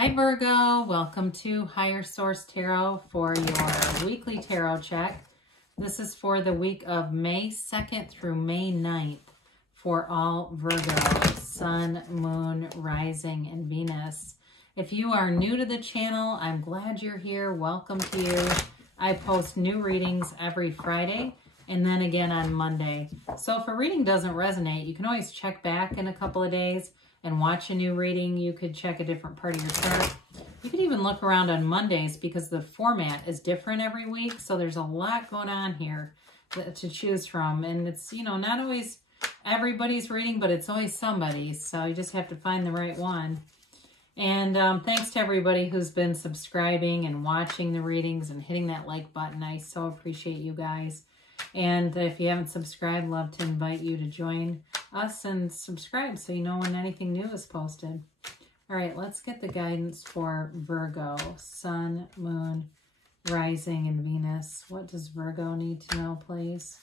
Hi Virgo, welcome to Higher Source Tarot for your weekly tarot check. This is for the week of May 2nd through May 9th for all Virgo, Sun, Moon, Rising, and Venus. If you are new to the channel, I'm glad you're here. Welcome to you. I post new readings every Friday and then again on Monday. So if a reading doesn't resonate, you can always check back in a couple of days and watch a new reading. You could check a different part of your chart. You can even look around on Mondays because the format is different every week. So there's a lot going on here to choose from. And it's, you know, not always everybody's reading, but it's always somebody's. So you just have to find the right one. And thanks to everybody who's been subscribing and watching the readings and hitting that like button. I so appreciate you guys. And if you haven't subscribed, love to invite you to join us and subscribe so you know when anything new is posted. All right, let's get the guidance for Virgo, Sun, Moon, Rising, and Venus. What does Virgo need to know, please?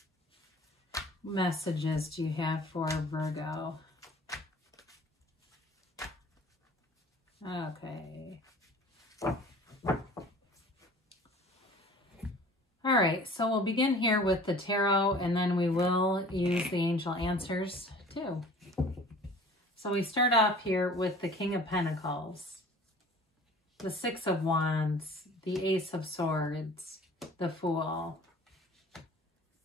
What messages do you have for Virgo? Okay. All right, so we'll begin here with the tarot, and then we will use the angel answers too. So we start off here with the King of Pentacles, the Six of Wands, the Ace of Swords, the Fool,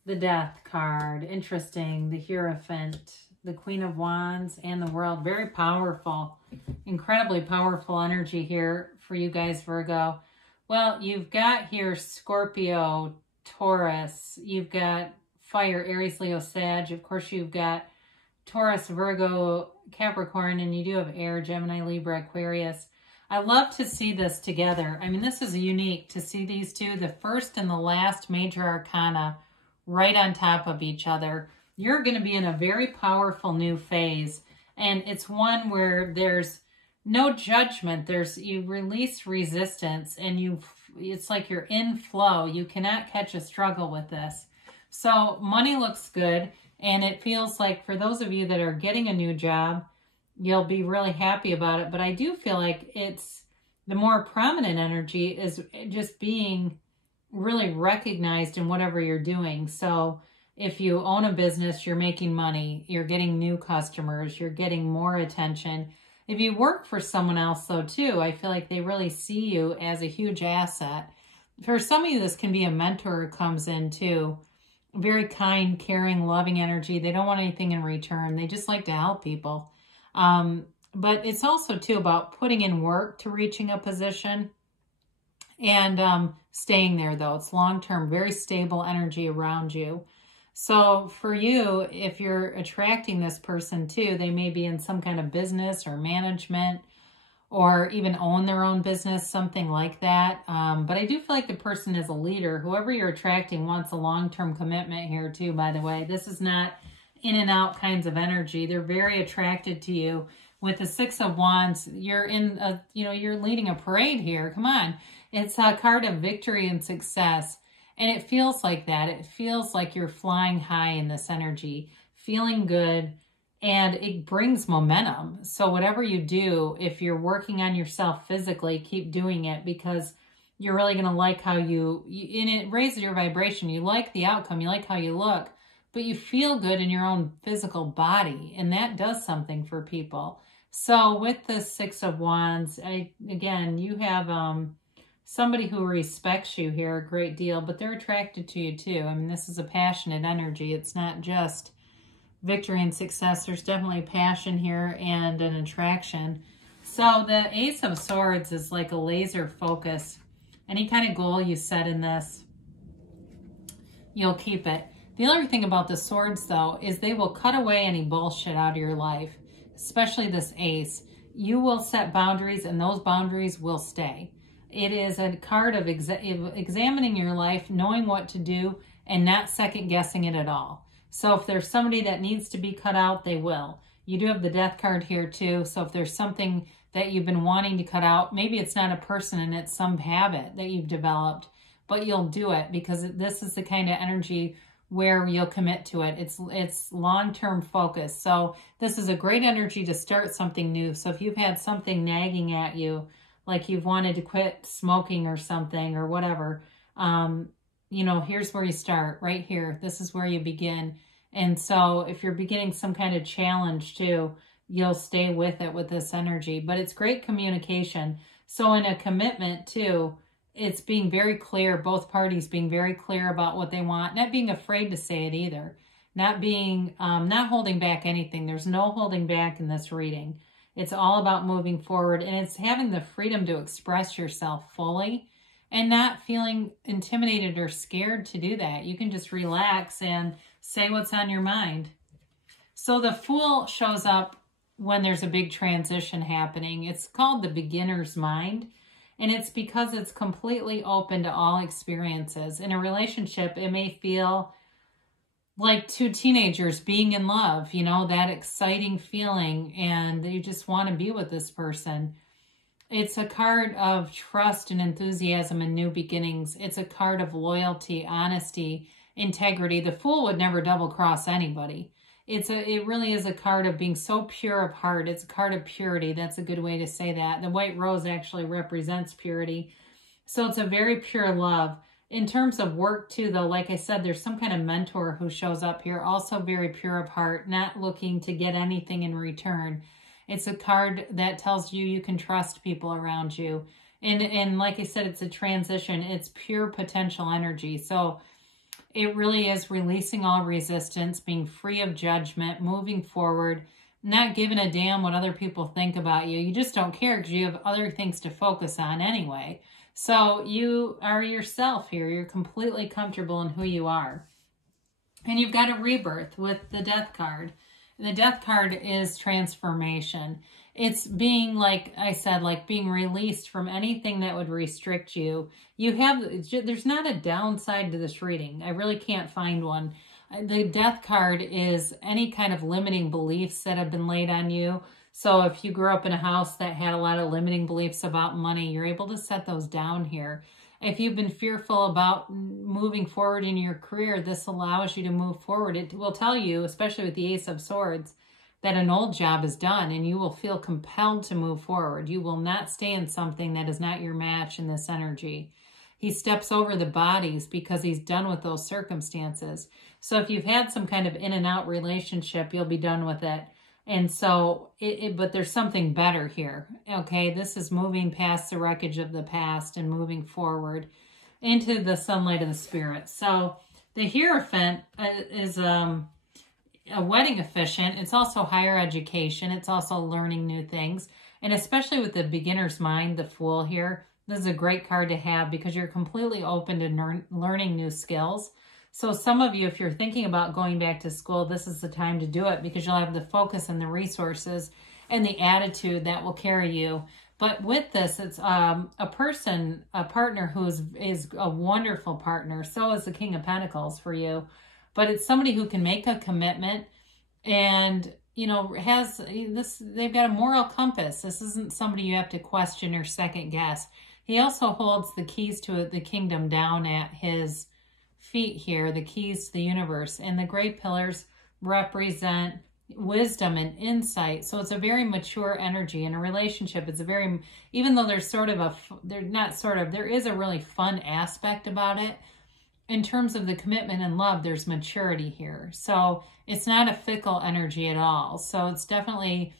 the Death card, interesting, the Hierophant, the Queen of Wands, and the World. Very powerful, incredibly powerful energy here for you guys, Virgo. Well, you've got here Scorpio, Taurus, you've got Fire, Aries, Leo, Sag. Of course, you've got Taurus, Virgo, Capricorn, and you do have Air, Gemini, Libra, Aquarius. I love to see this together. I mean, this is unique to see these two, the first and the last major arcana right on top of each other. You're going to be in a very powerful new phase, and it's one where there's no judgment. You release resistance, and it's like you're in flow. You cannot catch a struggle with this. So money looks good, and it feels like for those of you that are getting a new job, you'll be really happy about it. But I do feel like it's the more prominent energy is just being really recognized in whatever you're doing. So if you own a business, you're making money, you're getting new customers, you're getting more attention. If you work for someone else, though, too, I feel like they really see you as a huge asset. For some of you, this can be a mentor who comes in, too. Very kind, caring, loving energy. They don't want anything in return. They just like to help people. But it's also, too, about putting in work to reaching a position and staying there, though. It's long-term, very stable energy around you. So for you, if you're attracting this person too, they may be in some kind of business or management or even own their own business, something like that. But I do feel like the person is a leader. Whoever you're attracting wants a long-term commitment here too, by the way. This is not in and out kinds of energy. They're very attracted to you. With the Six of Wands, you're you're leading a parade here. Come on. It's a card of victory and success. And it feels like that. It feels like you're flying high in this energy, feeling good, and it brings momentum. So whatever you do, if you're working on yourself physically, keep doing it because you're really going to like how and it raises your vibration. You like the outcome. You like how you look, but you feel good in your own physical body, and that does something for people. So with the Six of Wands, again, you have somebody who respects you here a great deal, but they're attracted to you too. I mean, this is a passionate energy. It's not just victory and success. There's definitely passion here and an attraction. So the Ace of Swords is like a laser focus. Any kind of goal you set in this, you'll keep it. The other thing about the swords, though, is they will cut away any bullshit out of your life, especially this Ace. You will set boundaries, and those boundaries will stay. It is a card of examining your life, knowing what to do, and not second-guessing it at all. So if there's somebody that needs to be cut out, they will. You do have the Death card here, too. So if there's something that you've been wanting to cut out, maybe it's not a person and it's some habit that you've developed, but you'll do it because this is the kind of energy where you'll commit to it. It's long-term focus. So this is a great energy to start something new. So if you've had something nagging at you like you've wanted to quit smoking or something or whatever, you know, here's where you start, right here. This is where you begin. And so if you're beginning some kind of challenge too, you'll stay with it with this energy. But it's great communication. So in a commitment too, it's being very clear, both parties being very clear about what they want, not being afraid to say it either. Not being, not holding back anything. There's no holding back in this reading. It's all about moving forward, and it's having the freedom to express yourself fully and not feeling intimidated or scared to do that. You can just relax and say what's on your mind. So the Fool shows up when there's a big transition happening. It's called the beginner's mind, and it's because it's completely open to all experiences. In a relationship, it may feel like two teenagers being in love, you know, that exciting feeling, and you just want to be with this person. It's a card of trust and enthusiasm and new beginnings. It's a card of loyalty, honesty, integrity. The Fool would never double cross anybody. It really is a card of being so pure of heart. It's a card of purity. That's a good way to say that. The white rose actually represents purity. So it's a very pure love. In terms of work too, though, like I said, there's some kind of mentor who shows up here, also very pure of heart, not looking to get anything in return. It's a card that tells you you can trust people around you. And like I said, it's a transition. It's pure potential energy. So it really is releasing all resistance, being free of judgment, moving forward, not giving a damn what other people think about you. You just don't care because you have other things to focus on anyway. So you are yourself here. You're completely comfortable in who you are. And you've got a rebirth with the Death card. And the Death card is transformation. It's being, like I said, like being released from anything that would restrict you. There's not a downside to this reading. I really can't find one. The Death card is any kind of limiting beliefs that have been laid on you. So if you grew up in a house that had a lot of limiting beliefs about money, you're able to set those down here. If you've been fearful about moving forward in your career, this allows you to move forward. It will tell you, especially with the Ace of Swords, that an old job is done and you will feel compelled to move forward. You will not stay in something that is not your match in this energy. He steps over the bodies because he's done with those circumstances. So if you've had some kind of in and out relationship, you'll be done with it. And so, but there's something better here, okay? This is moving past the wreckage of the past and moving forward into the sunlight of the spirit. So the Hierophant is a wedding officiant. It's also higher education. It's also learning new things. And especially with the beginner's mind, the Fool here, this is a great card to have because you're completely open to learning new skills. So some of you, if you're thinking about going back to school, this is the time to do it because you'll have the focus and the resources and the attitude that will carry you. But with this, it's a partner who is a wonderful partner. So is the King of Pentacles for you. But it's somebody who can make a commitment and, you know, has this, they've got a moral compass. This isn't somebody you have to question or second guess. He also holds the keys to the kingdom down at his feet here, the keys to the universe. And the gray pillars represent wisdom and insight. So it's a very mature energy in a relationship. It's a very, even though there's sort of there is a really fun aspect about it. In terms of the commitment and love, there's maturity here. So it's not a fickle energy at all. So it's definitely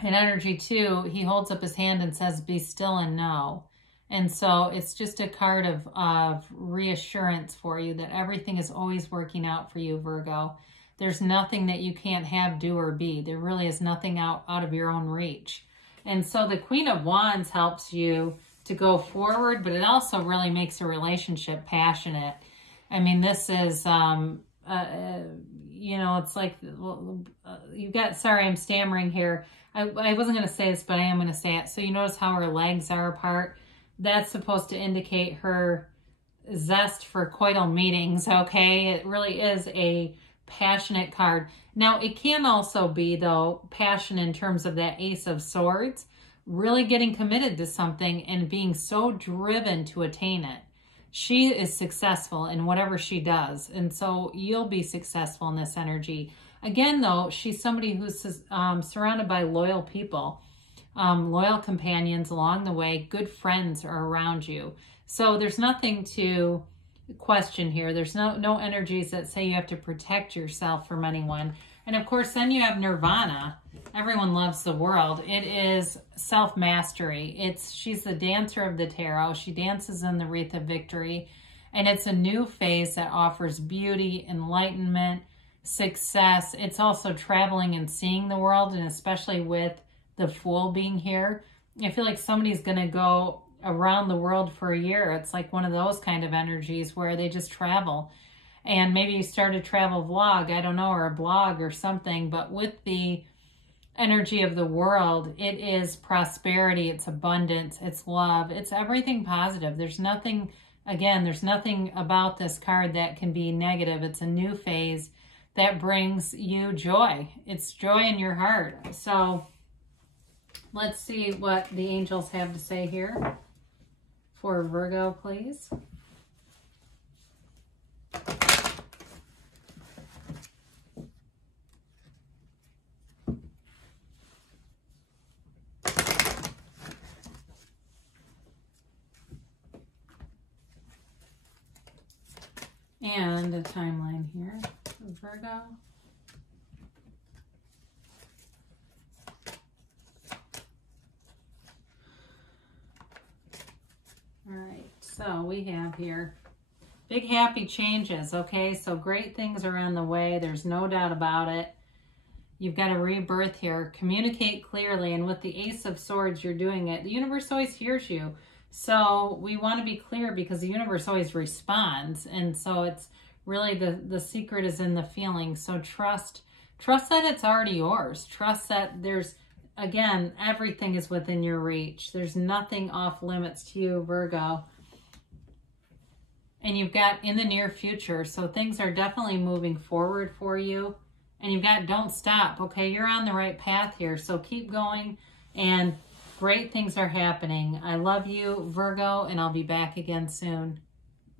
an energy too. He holds up his hand and says, be still and know. And so it's just a card of reassurance for you that everything is always working out for you, Virgo. There's nothing that you can't have, do, or be. There really is nothing out of your own reach. And so the Queen of Wands helps you to go forward, but it also really makes a relationship passionate. I mean, this is, you know, it's like, you've got, sorry, I'm stammering here. I wasn't going to say this, but I am going to say it. So you notice how her legs are apart? That's supposed to indicate her zest for coital meetings, okay? It really is a passionate card. Now, it can also be, though, passion in terms of that Ace of Swords, really getting committed to something and being so driven to attain it. She is successful in whatever she does, and so you'll be successful in this energy. Again, though, she's somebody who's surrounded by loyal people. loyal companions along the way, good friends are around you. So there's nothing to question here. There's no energies that say you have to protect yourself from anyone. And of course, then you have Nirvana. Everyone loves the world. It is self-mastery. She's the dancer of the tarot. She dances in the wreath of victory. And it's a new phase that offers beauty, enlightenment, success. It's also traveling and seeing the world, and especially with the Fool being here. I feel like somebody's going to go around the world for a year. It's like one of those kind of energies where they just travel. And maybe you start a travel vlog, I don't know, or a blog or something. But with the energy of the world, it is prosperity, it's abundance, it's love, it's everything positive. There's nothing, again, there's nothing about this card that can be negative. It's a new phase that brings you joy. It's joy in your heart. So let's see what the angels have to say here for Virgo, please. And a timeline here for Virgo. All right, so we have here big happy changes, okay? So great things are on the way. There's no doubt about it. You've got a rebirth here. Communicate clearly, and with the Ace of Swords, you're doing it. The universe always hears you. So we want to be clear because the universe always responds. And so it's really the secret is in the feeling. So trust that it's already yours. Trust that there's, again, everything is within your reach. There's nothing off limits to you, Virgo. And you've got in the near future. So things are definitely moving forward for you. And you've got don't stop, okay? You're on the right path here. So keep going, and great things are happening. I love you, Virgo, and I'll be back again soon.